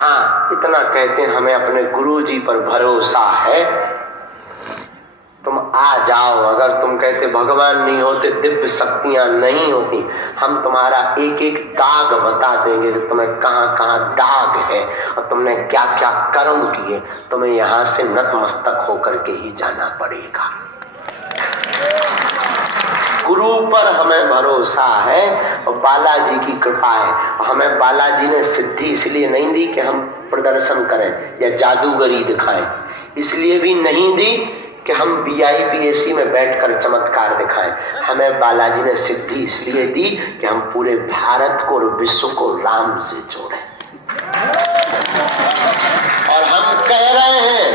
हाँ, इतना कहते हैं हमें अपने गुरु जी पर भरोसा है। तुम आ जाओ। अगर तुम कहते भगवान नहीं होते, दिव्य शक्तियां नहीं होती, हम तुम्हारा एक एक दाग बता देंगे कि तुम्हें कहाँ कहाँ दाग है और तुमने क्या क्या कर्म किए। तुम्हें यहां से नतमस्तक होकर के ही जाना पड़ेगा। गुरु पर हमें भरोसा है और बालाजी की कृपा है। हमें बालाजी ने सिद्धि इसलिए नहीं दी कि हम प्रदर्शन करें या जादूगरी दिखाएं, इसलिए भी नहीं दी कि हम VIP AC में बैठकर चमत्कार दिखाएं। हमें बालाजी ने सिद्धि इसलिए दी कि हम पूरे भारत को और विश्व को राम से जोड़ें। और हम कह रहे हैं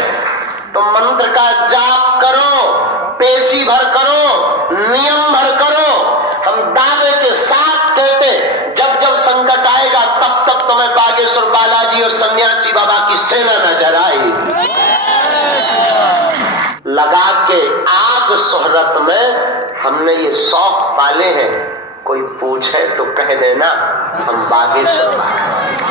तो मंत्र का जाप करो, पेशी भर करो, नियम भर करो। हम दावे के साथ कहते जब जब संकट आएगा तब तब तुम्हें बागेश्वर बालाजी और सन्यासी बाबा की सेना नजर आएगी। लगा के आग शोहरत में हमने ये शौक पाले हैं। कोई पूछे तो कह देना हम बागेश्वर बाबा।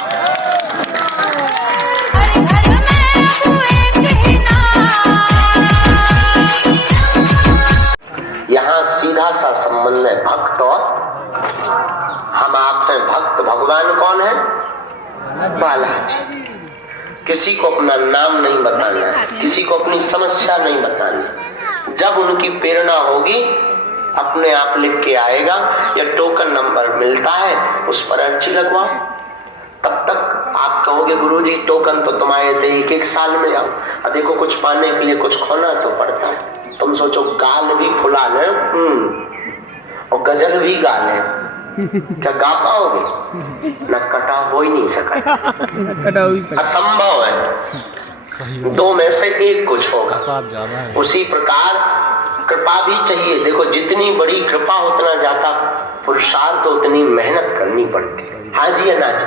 यहाँ सीधा सा संबंध है भक्त और हम। आप हैं भक्त, भगवान कौन है? बालाजी। किसी को अपना नाम नहीं बताना है, किसी को अपनी समस्या नहीं बतानी। जब उनकी प्रेरणा होगी अपने आप लिख के आएगा या टोकन नंबर मिलता है उस पर अर्जी लगवाओ। तब तक आप कहोगे गुरुजी टोकन तो तुम्हारे थे, एक एक साल में आओ। अब देखो कुछ पाने के लिए कुछ खोना तो पड़ता है। तुम सोचो गाल भी फुला ले और गजल भी गा ले, क्या गा पाओगे? न कटा हो ही नहीं सका, असंभव है। दो में से एक कुछ होगा। उसी प्रकार कृपा भी चाहिए। देखो जितनी बड़ी कृपा उतना ज्यादा पुरुषार्थ, तो उतनी मेहनत करनी पड़ती है। हाँ जी या ना जी?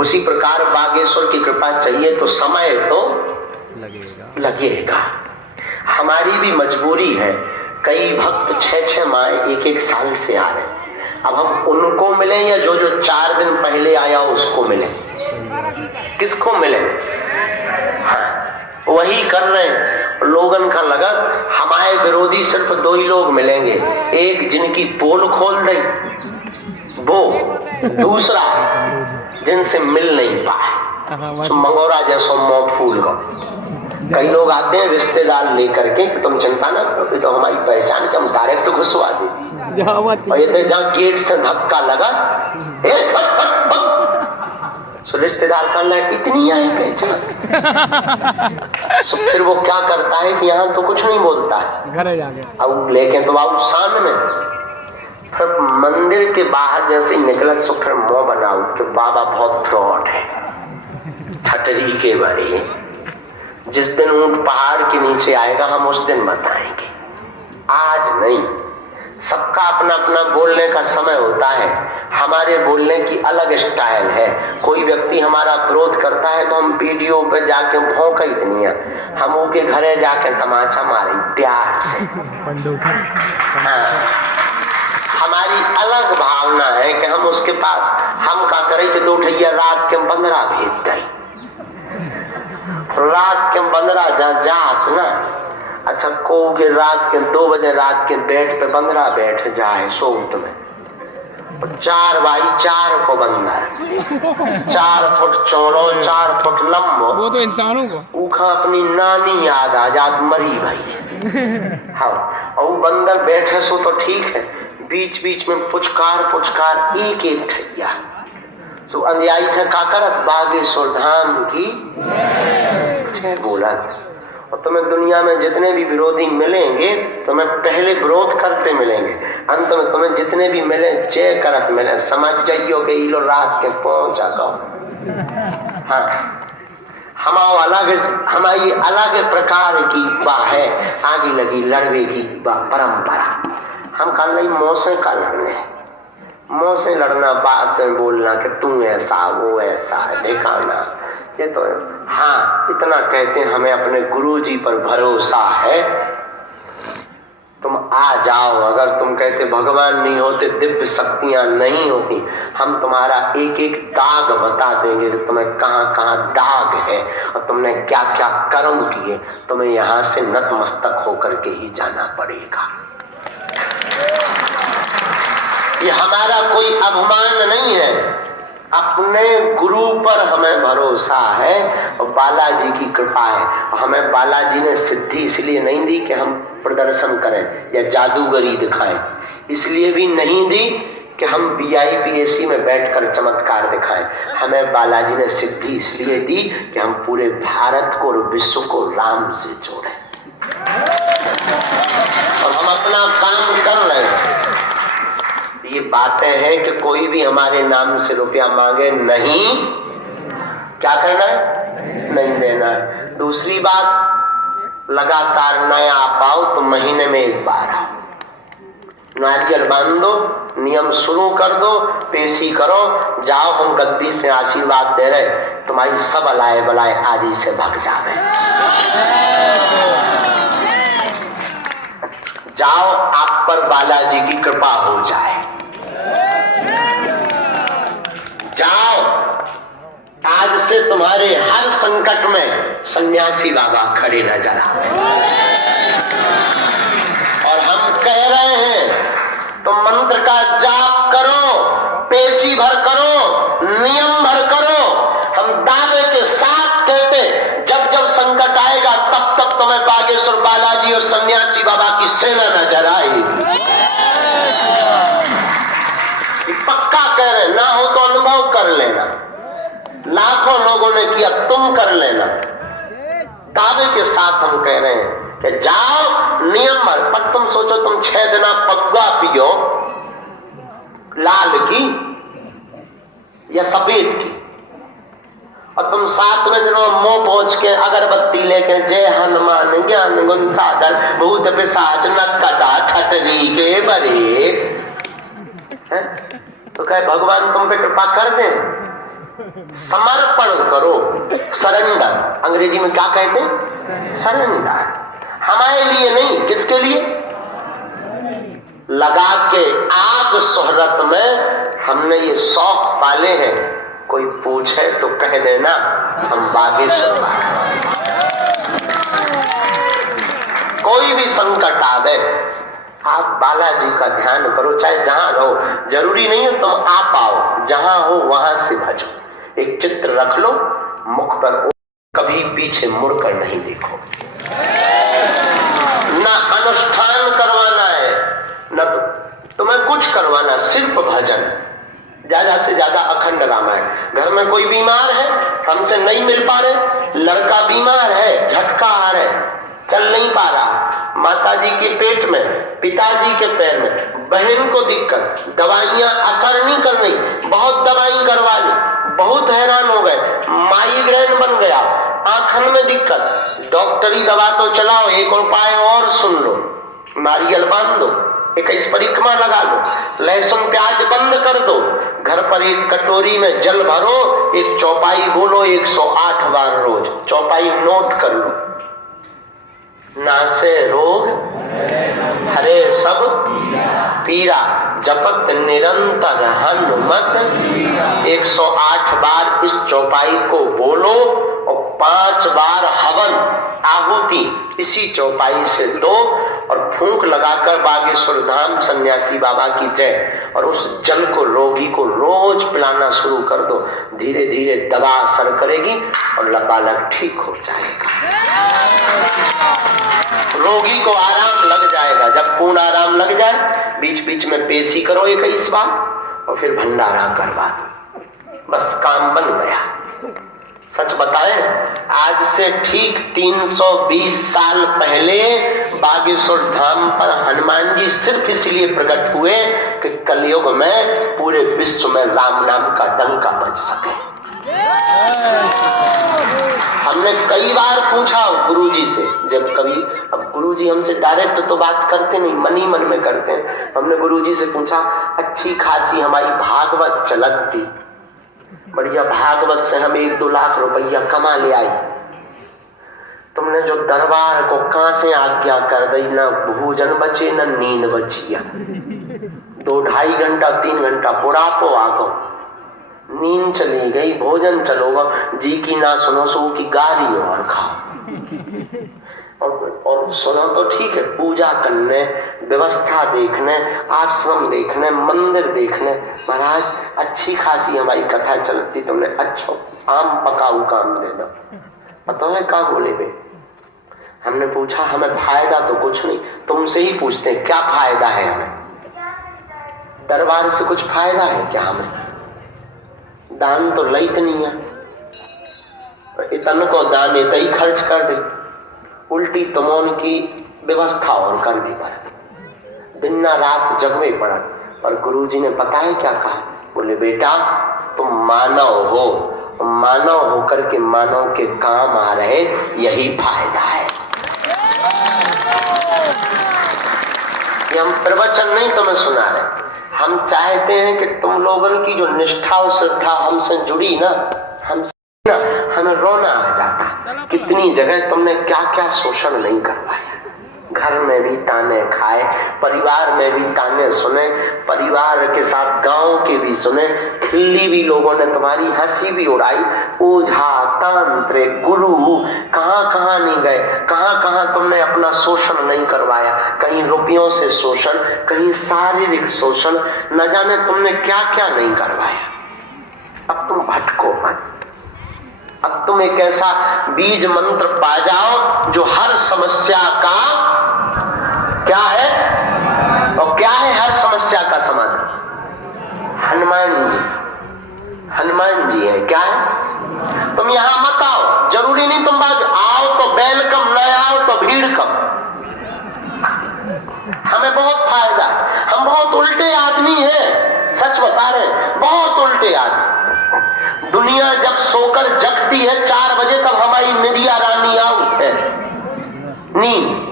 उसी प्रकार बागेश्वर की कृपा चाहिए तो समय तो लगेगा। हमारी भी मजबूरी है। कई भक्त 6-6 माह 1-1 साल से आ रहे हैं। अब हम उनको मिले या जो 4 दिन पहले आया उसको मिले? किसको मिले? हाँ, वही कर रहे हैं। लोगन का लगा हमारे विरोधी सिर्फ 2 ही लोग मिलेंगे, एक जिनकी पोल खोल रही वो, दूसरा जिनसे मिल नहीं पाए। तो मंगोरा जैसो मौ फूल का कई लोग आते हैं रिश्तेदार लेकर के कि तुम चिंता ना करो, तो हमारी पहचान के हम डायरेक्ट घुसवा दें। और ये तो जहाँ गेट से धक्का लगा तो रिश्तेदार का लग इतनी आई पहचान। तो फिर वो क्या करता है कि यहाँ तो कुछ नहीं बोलता है, घर जाके अब लेके तो आओ सामने। फिर मंदिर के बाहर जैसे निकला तो फिर मुंह बनाओ कि बाबा बहुत फ्रॉड है, ठटरी के बड़े। जिस दिन ऊंट पहाड़ के नीचे आएगा हम उस दिन बताएंगे, आज नहीं। सबका अपना अपना बोलने का समय होता है। हमारे बोलने की अलग स्टाइल है। कोई व्यक्ति हमारा विरोध करता है तो हम वीडियो पे जाके भौंका इतनी है, हम उनके घरे जाके तमाचा मारे प्यार से। हाँ, हमारी अलग भावना है कि हम उसके पास हम का करें कि 2 ठैया रात के 15 भेज गई। रात के 15 जात ना, अच्छा को के रात के 2 बजे रात के बेड पे 15 बैठ जाए सोत में, 4 भाई 4 को बंदर, 4 फुट चौड़ो 4 फुट लंबो। वो तो इंसानों को उखा अपनी नानी याद आ जात मरी भाई। हाँ, और बंदर बैठे सो तो ठीक है, बीच बीच में पुचकार एक एक ठैया। तो अंधियाई से का करत बागेश्वर धाम की बोला। और तुम्हें दुनिया में जितने भी विरोधी मिलेंगे तुम्हें पहले विरोध करते मिलेंगे, अंत में तुम्हें जितने भी मिले जय करत मिले। समझ जाइयो कि ये लो रात के पहुंचा कहो। हाँ, हमारी अलग प्रकार की बात है। आगे लगी लड़वे की परंपरा। हम कल नहीं मुँह से का लड़ने, मुँह से लड़ना, बात में बोलना कि तू ऐसा वो ऐसा है, देखा ना ये तो। हाँ, इतना कहते हैं हमें अपने गुरु जी पर भरोसा है। तुम आ जाओ। अगर तुम कहते भगवान नहीं होते, दिव्य शक्तियां नहीं होती, हम तुम्हारा एक एक दाग बता देंगे कि तुम्हें कहां कहां दाग है और तुमने क्या क्या कर्म किए। तुम्हें यहां से नतमस्तक होकर के ही जाना पड़ेगा। ये हमारा कोई अभिमान नहीं है, अपने गुरु पर हमें भरोसा है और बालाजी की कृपा है। हमें बालाजी ने सिद्धि इसलिए नहीं दी कि हम प्रदर्शन करें या जादूगरी दिखाएं, इसलिए भी नहीं दी कि हम VIP AC में बैठकर चमत्कार दिखाएं। हमें बालाजी ने सिद्धि इसलिए दी कि हम पूरे भारत को और विश्व को राम से जोड़ें, और हम अपना काम कर रहे हैं। ये बातें हैं कि कोई भी हमारे नाम से रुपया मांगे नहीं, क्या करना है, नहीं देना है। दूसरी बात, लगातार नया पाओ तो महीने में एक बार आओ, नारियल बांध दो, नियम शुरू कर दो, पेशी करो, जाओ। हम गद्दी से आशीर्वाद दे रहे, तुम्हारी सब अलाए बलाए आदि से भाग जावे। जाओ, आप पर बालाजी की कृपा हो जाए। जाओ, आज से तुम्हारे हर संकट में सन्यासी बाबा खड़े नजर आते। और हम कह रहे हैं तुम मंत्र का जाप करो, पेशी भर करो, नियम भर करो। हम दावे के साथ कहते, जब जब संकट आएगा तब तब तुम्हें बागेश्वर बालाजी और सन्यासी बाबा की सेना नजर आएगी। पक्का कह रहे, ना हो तो अनुभव कर लेना। लाखों लोगों ने किया, तुम कर लेना। दावे के साथ हम कह रहे हैं कि जाओ, नियम पर तुम सोचो, तुम 6 दिन पगुआ पियो, लाल की या सफेद की, और तुम 7वें दिन मुंह पोंछ के अगरबत्ती लेके जय हनुमान ज्ञान गुण सागर भूत पिशाच नक्कटा खटरी के बरे, तो कहे भगवान तुम पे कृपा कर दे। समर्पण करो, सरेंडर, अंग्रेजी में क्या कहते हैं, सरेंडर। हमारे लिए नहीं, किसके लिए, लगा के आग शोहरत में हमने ये शौक पाले हैं। कोई पूछे तो कह देना हम बागेश्वर बाबा। कोई भी संकट आ गए, आप बालाजी का ध्यान करो, चाहे जहां रहो। जरूरी नहीं है तुम आ पाओ, जहां हो वहां से भजो। एक चित्र रख लो मुख पर, कभी पीछे मुड़कर नहीं देखो। ना अनुष्ठान करवाना है, न तुम्हें कुछ करवाना, सिर्फ भजन। ज्यादा से ज्यादा अखंड रामायण। घर में कोई बीमार है, हमसे नहीं मिल पा रहे, लड़का बीमार है, झटका आ रहे, चल नहीं पा रहा, माताजी के पेट में, पिताजी के पैर में, बहन को दिक्कत, दवाइयां असर नहीं कर रही, बहुत दवाई करवा ली, बहुत हैरान हो गए, माइग्रेन बन गया, आंखन में दिक्कत, डॉक्टरी दवा तो चलाओ, एक उपाय और सुन लो, नारियल बांध दो, 21 परिक्रमा लगा लो, लहसुन प्याज बंद कर दो, घर पर एक कटोरी में जल भरो, एक चौपाई बोलो 108 बार रोज, चौपाई नोट कर लो। नासे रोग हरे सब पीरा, जपत निरंतर हनुमत 108 बार इस चौपाई को बोलो और 5 बार हवन आहुति इसी चौपाई से दो और फूंक लगाकर बागेश्वर धाम सन्यासी बाबा की जय, और उस जल को रोगी को रोज पिलाना शुरू कर दो। धीरे धीरे दवा असर करेगी और बालक ठीक हो जाएगा, रोगी को आराम लग जाएगा। जब पूर्ण आराम लग जाए, बीच बीच में पेशी करो 21 बार और फिर भंडारा करवा दो, बस काम बन गया। सच बताएं, आज से ठीक 320 साल पहले बागेश्वर धाम पर हनुमान जी सिर्फ इसलिए प्रकट हुए कि कलयुग में पूरे विश्व में राम नाम का डंका बज सके। हमने कई बार पूछा गुरुजी से, जब कभी, अब गुरुजी हमसे डायरेक्ट तो बात करते नहीं, मन ही मन में करते हैं। हमने गुरुजी से पूछा, अच्छी खासी हमारी भागवत चलत थी, बढ़िया भागवत से हम 1-2 लाख रुपया कमा ले आए, तुमने जो दरबार को कहां से आज्ञा कर दी, ना भोजन बचे न नींद बचिया। 2-2.5 घंटा 3 घंटा बुढ़ापो आ गो, नींद चली गई, भोजन चलोगा, जी की ना सुनो सो की गारी और खाओ। और सुनो तो ठीक है, पूजा करने, व्यवस्था देखने, आश्रम देखने, मंदिर देखने, महाराज अच्छी खासी हमारी कथा चलती, तुमने अच्छा आम पकाऊ काम दे दो। पता है क्या बोले बे? हमने पूछा हमें फायदा तो कुछ नहीं, तुमसे ही पूछते हैं क्या फायदा है हमें? दरबार से कुछ फायदा है क्या हमें? दान तो लईत नहीं है, इतन को दान इतना ही खर्च कर दे, उल्टी तुमों की व्यवस्था और कर दी पर दिन ना रात जगवे पड़ा। पर गुरुजी ने पता है क्या कहा? बोले बेटा तुम मानव हो, मानव होकर के मानव के काम आ रहे, यही फायदा है। ये हम प्रवचन नहीं तुम्हें सुना रहे, हम चाहते हैं कि तुम लोगों की जो निष्ठा और श्रद्धा हमसे जुड़ी ना, हमें रोना आ जाता। कितनी जगह तुमने क्या क्या शोषण नहीं करवाया, घर में भी ताने खाए, परिवार में भी ताने सुने, परिवार के साथ गांव के भी सुने, खिल्ली भी लोगों ने तुम्हारी, हंसी भी उड़ाई। ओझा तांत्रिक गुरु कहां कहां नहीं गए, कहां कहां तुमने अपना शोषण नहीं करवाया, कहीं रुपयों से शोषण, कहीं शारीरिक शोषण, न जाने तुमने क्या क्या नहीं करवाया। अब तुम भटको मत, अब तुम एक ऐसा बीज मंत्र पा जाओ जो हर समस्या का क्या है, और क्या है हर समस्या का समाधान? हनुमान जी, हनुमान जी है। क्या है? तुम यहां मत आओ, जरूरी नहीं तुम बात आओ तो वेलकम, न आओ तो भीड़ कम। हमें बहुत फायदा, हम बहुत उल्टे आदमी हैं, सच बता रहे हैं, बहुत उल्टे आदमी। दुनिया जब सोकर जगती है 4 बजे तब हमारी निदिया रानी आउट है, नींद।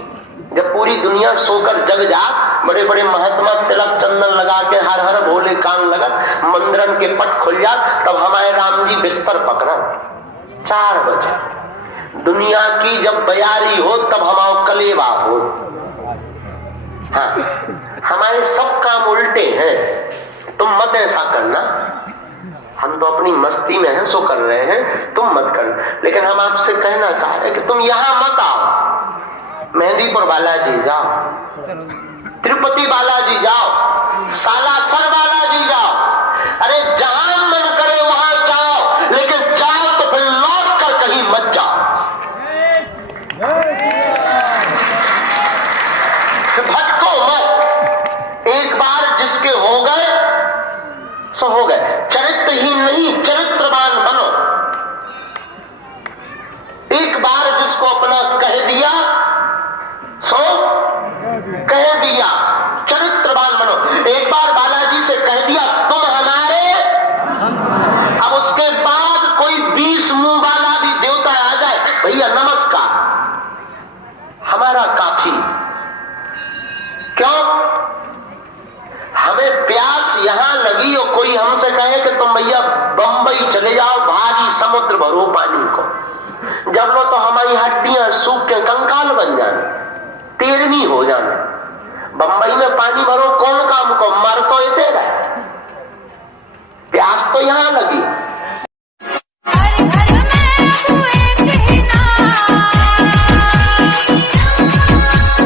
जब पूरी दुनिया सोकर जग जा, बड़े बड़े महात्मा तिलक चंदन लगा के हर हर भोले कान लगत, मंदिरन के पट खुल जा, तब हमारे राम जी बिस्तर पकड़ा 4 बजे। दुनिया की जब बयारी हो तब हमारा कलेवा हो। हाँ, हमारे सब काम उल्टे हैं, तुम मत ऐसा करना। हम तो अपनी मस्ती में हैं, सो कर रहे हैं, तुम मत करना। लेकिन हम आपसे कहना चाह रहे हैं कि तुम यहां मत आओ, मेहंदीपुर बालाजी जाओ, तिरुपति बालाजी जाओ, सालासर बालाजी जाओ, अरे जहां मन करे वहां जाओ, लेकिन जाओ तो फिर लौट कर कहीं मत जाओ। भटको मत, एक बार जिसके हो गए सो हो गए, चरित्रहीन नहीं चरित्रवान बनो। एक बार जिसको अपना कह दिया सो कह दिया, चरित्रवान बनो। एक बार बालाजी से कह दिया तुम हमारे, अब उसके बाद कोई 20 मुंह वाला भी देवता आ जाए, भैया नमस्कार, हमारा काफी। क्यों? हमें प्यास यहां लगी और कोई हमसे कहे कि तुम भैया बंबई चले जाओ, भारी समुद्र भरो पानी को, जब लो तो हमारी हड्डियां सूख के कंकाल बन जाने, तेरनी हो जाने। बंबई में पानी भरो, कौन